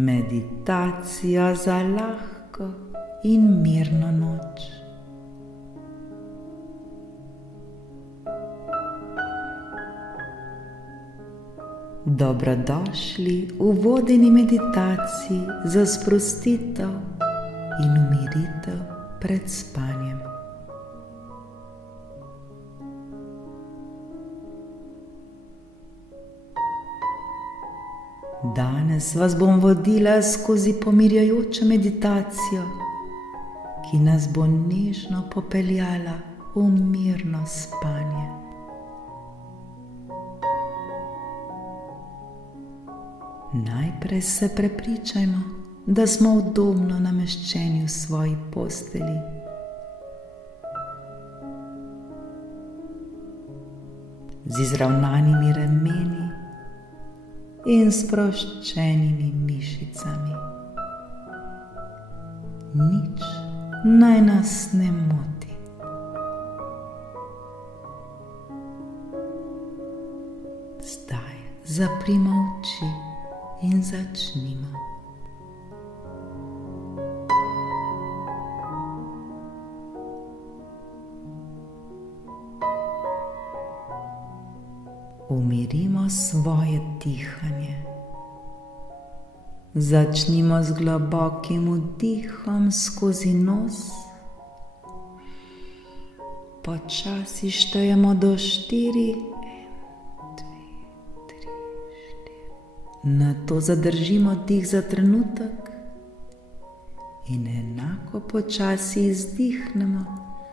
Meditacija za lahko in mirno noč. Dobrodošli v vodeni meditaciji za sprostitev in umiritev pred spanjem. Danes vas bom vodila skozi pomirjajočo meditacijo, ki nas bo nežno popeljala v mirno spanje. Najprej se prepričajmo, da smo udobno nameščeni v svoji postelji. Z izravnanimi rameni in sproščenimi mišicami. Nič naj nas ne moti. Zdaj zaprimo oči in začnimo. Umirimo svoje dihanje. Začnimo z globokim vdihom skozi nos. Počasi štejemo do 4. Nato zadržimo dih za trenutek in enako počasi izdihnemo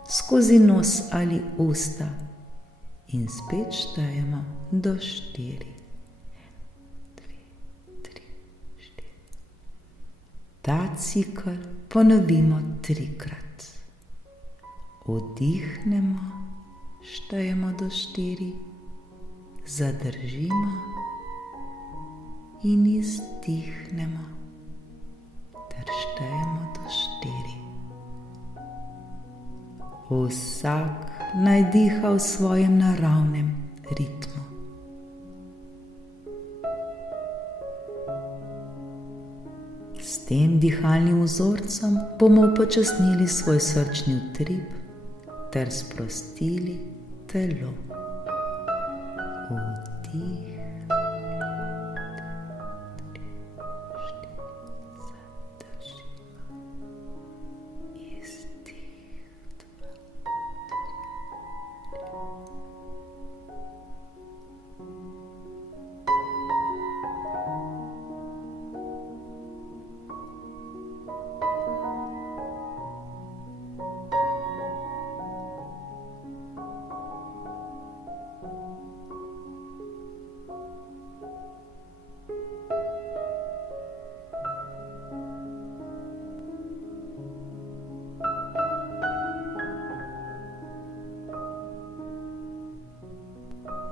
skozi nos ali usta in spet štejemo do 4. Ta cikel ponovimo 3-krat. Vdihnemo, štejemo do 4, zadržimo in izdihnemo ter štejemo do 4. Vsak naj diha v svojem naravnem ritmu. S tem dihalnim vzorcem bomo upočasnili svoj srčni utrip ter sprostili telo. Vdih.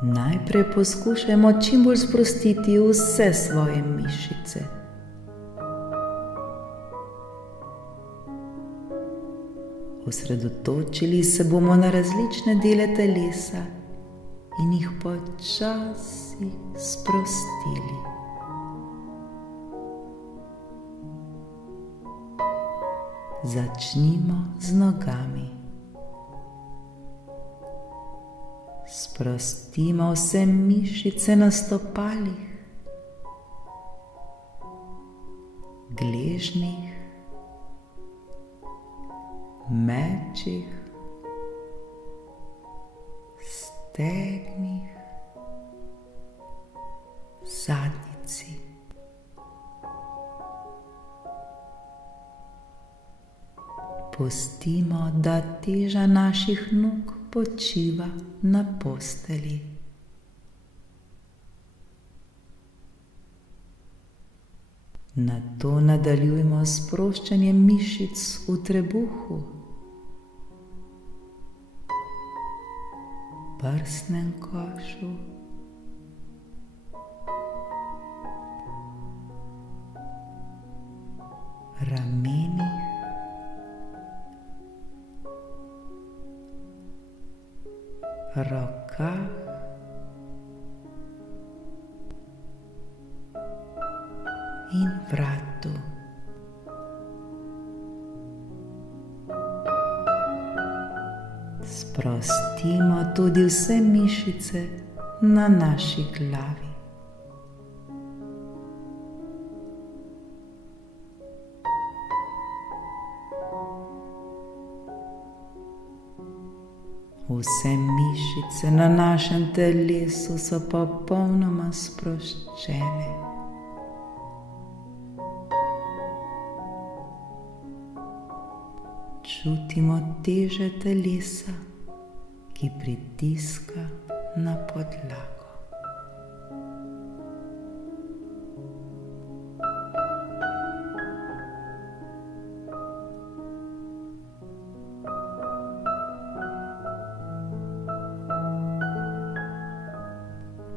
Najprej poskušajmo čim bolj sprostiti vse svoje mišice. Osredotočili se bomo na različne dele telesa in jih počasi sprostili. Začnimo z nogami. Sprostimo vse mišice na stopalih, gležnjih, mečih, stegnih, zadnjici. Pustimo, da teža naših nog počiva na postelji. Nato nadaljujmo s sproščanjem mišic v trebuhu, prsnem košu, ramenih, rokah in vrat. Sprostimo tudi vse mišice na naši glavi. Vse mišice na našem telesu so popolnoma sproščene. Čutimo težo telesa, ki pritiska na podlago.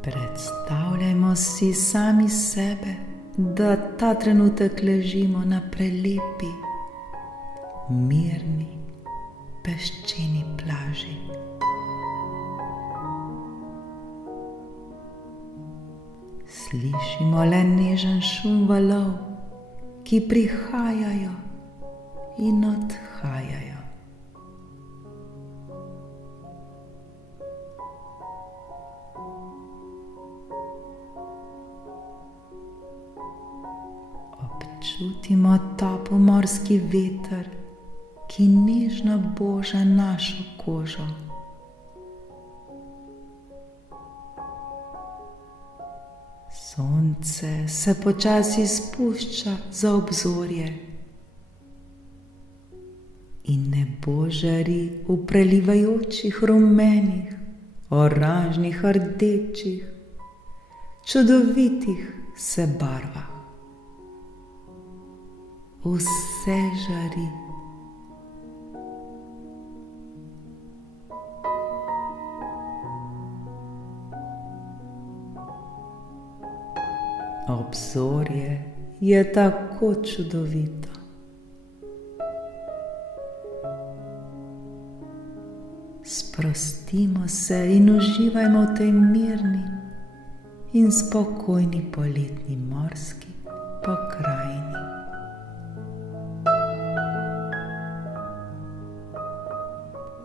Predstavljajmo si sami sebe, da ta trenutek ležimo na prelepi, mirni, peščeni plaži. Slišimo le nežen šum valov, ki prihajajo in odhajajo. Občutimo topel morski veter, ki nežno boža našo kožo. Sonce se počasi spušča za obzorje in nebo žari v prelivajočih rumenih, oranžnih, rdečih, čudovitih se barvah. Vse žari. Obzorje je tako čudovito. Sprostimo se in uživajmo v tej mirni in spokojni poletni morski pokrajini.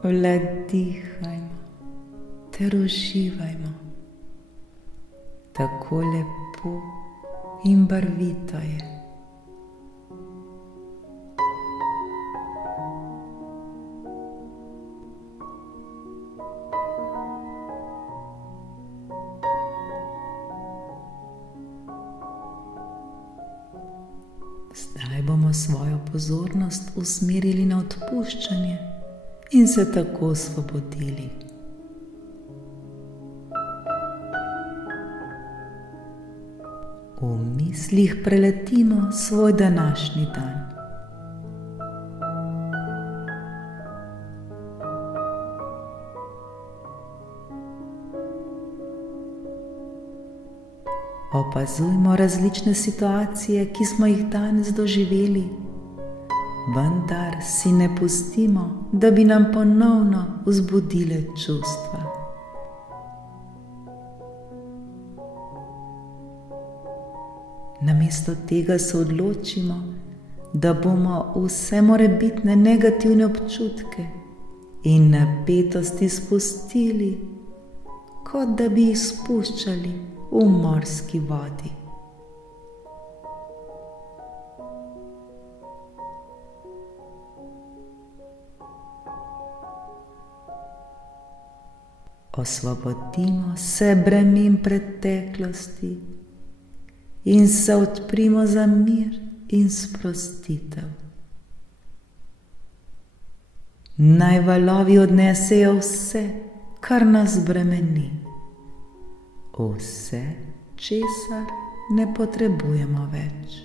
Le dihajmo ter uživajmo. Tako lepo in barvito je. Zdaj bomo svojo pozornost usmerili na odpuščanje in se tako osvobodili. V mislih preletimo svoj današnji dan. Opazujmo različne situacije, ki smo jih danes doživeli, vendar si ne pustimo, da bi nam ponovno vzbudile čustva. Namesto tega se odločimo, da bomo vse morebitne negativne občutke in napetosti spustili, kot da bi jih spuščali v morski vodi. Osvobodimo se bremen preteklosti in se odprimo za mir in sprostitev. Naj valovi odnesejo vse, kar nas bremeni, vse, česar ne potrebujemo več.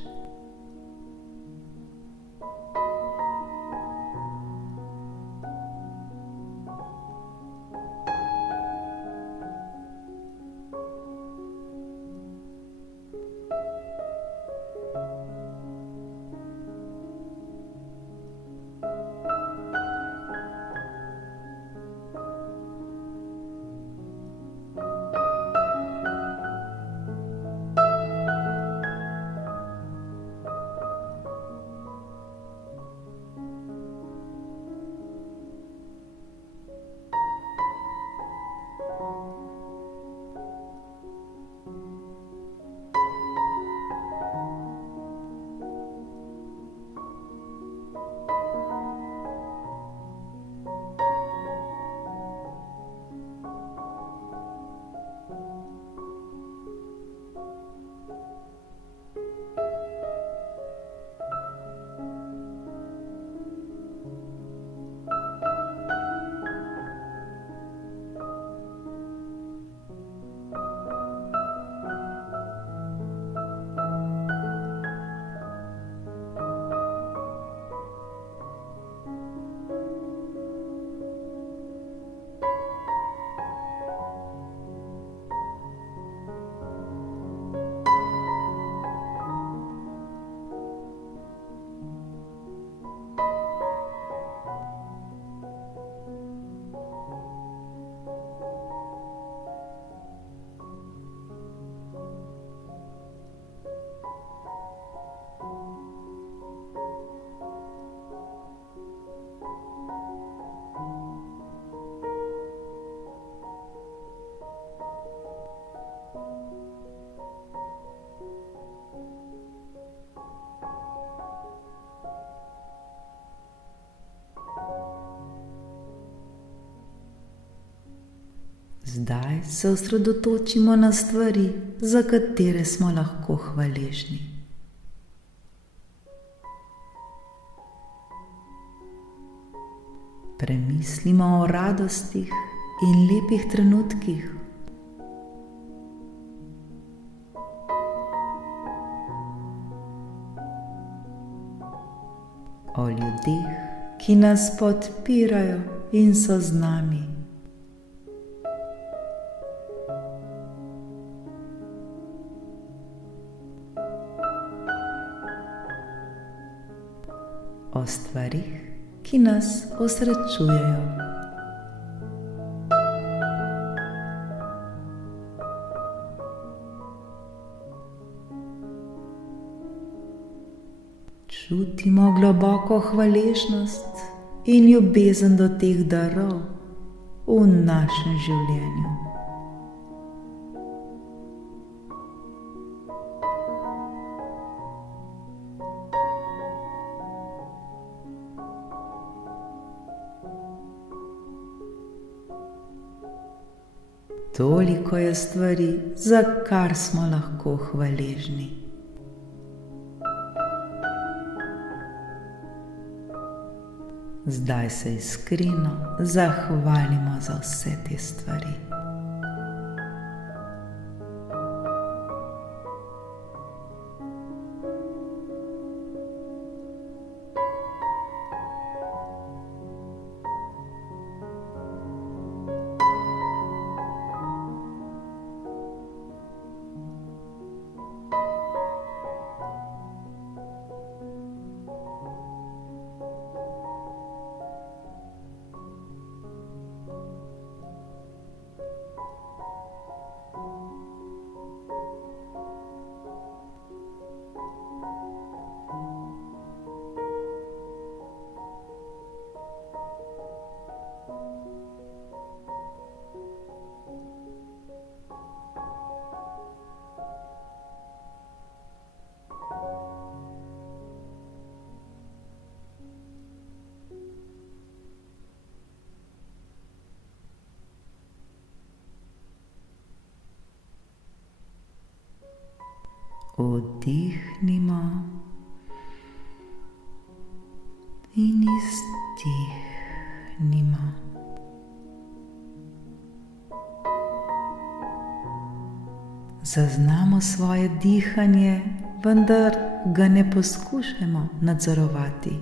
Zdaj se osredotočimo na stvari, za katere smo lahko hvaležni. Premislimo o radostih in lepih trenutkih. O ljudeh, ki nas podpirajo in so z nami. O stvarih, ki nas osrečujejo. Čutimo globoko hvaležnost in ljubezen do teh darov v našem življenju. Toliko je stvari, za kar smo lahko hvaležni. Zdaj se iskreno zahvalimo za vse te stvari. Vdihnimo in izdihnimo. Zaznamo svoje dihanje, vendar ga ne poskušajmo nadzorovati.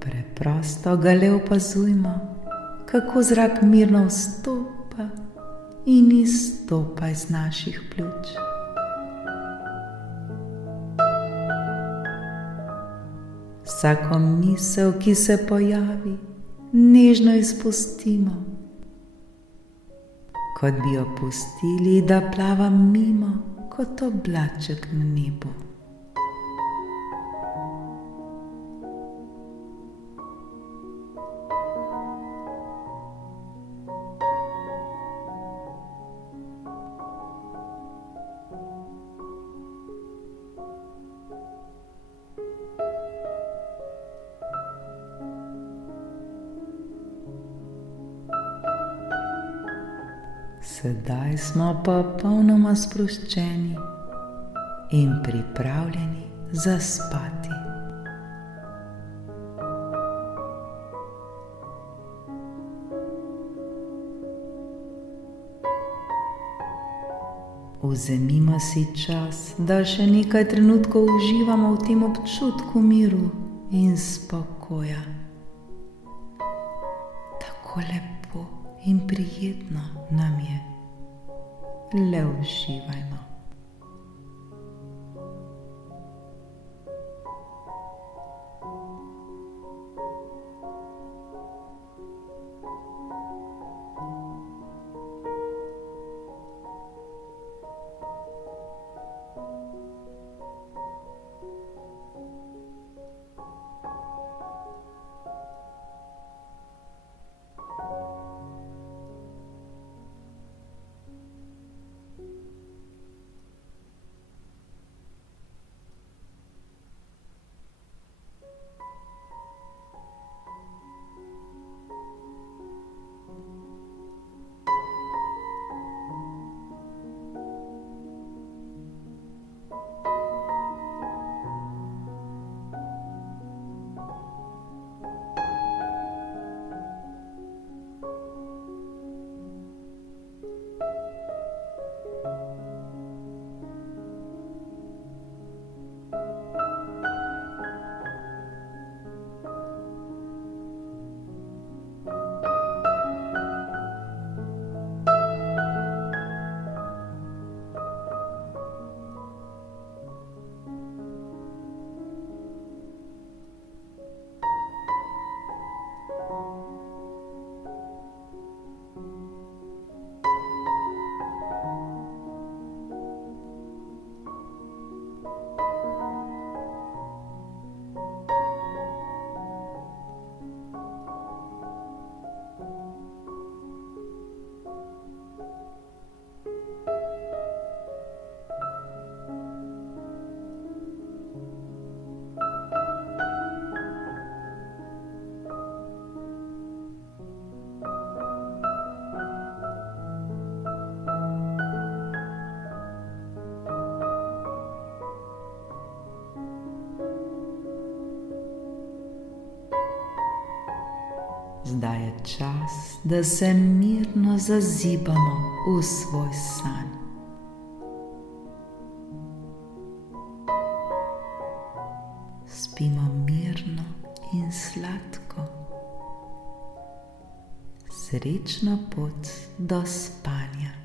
Preprosto ga le opazujmo, kako zrak mirno vstopa in izstopa iz naših pljuč. Vsako misel, ki se pojavi, nežno izpustimo, kot bi jo pustili, da plava mimo kot oblaček na nebu. Sedaj smo popolnoma sproščeni in pripravljeni zaspati. Vzemimo si čas, da še nekaj trenutkov uživamo v tem občutku miru in spokoja. Tako lepo in prijetno nam je. Le uživajmo. Zdaj je čas, da se mirno zazibamo v svoj san. Spimo mirno in sladko. Srečna pot do spanja.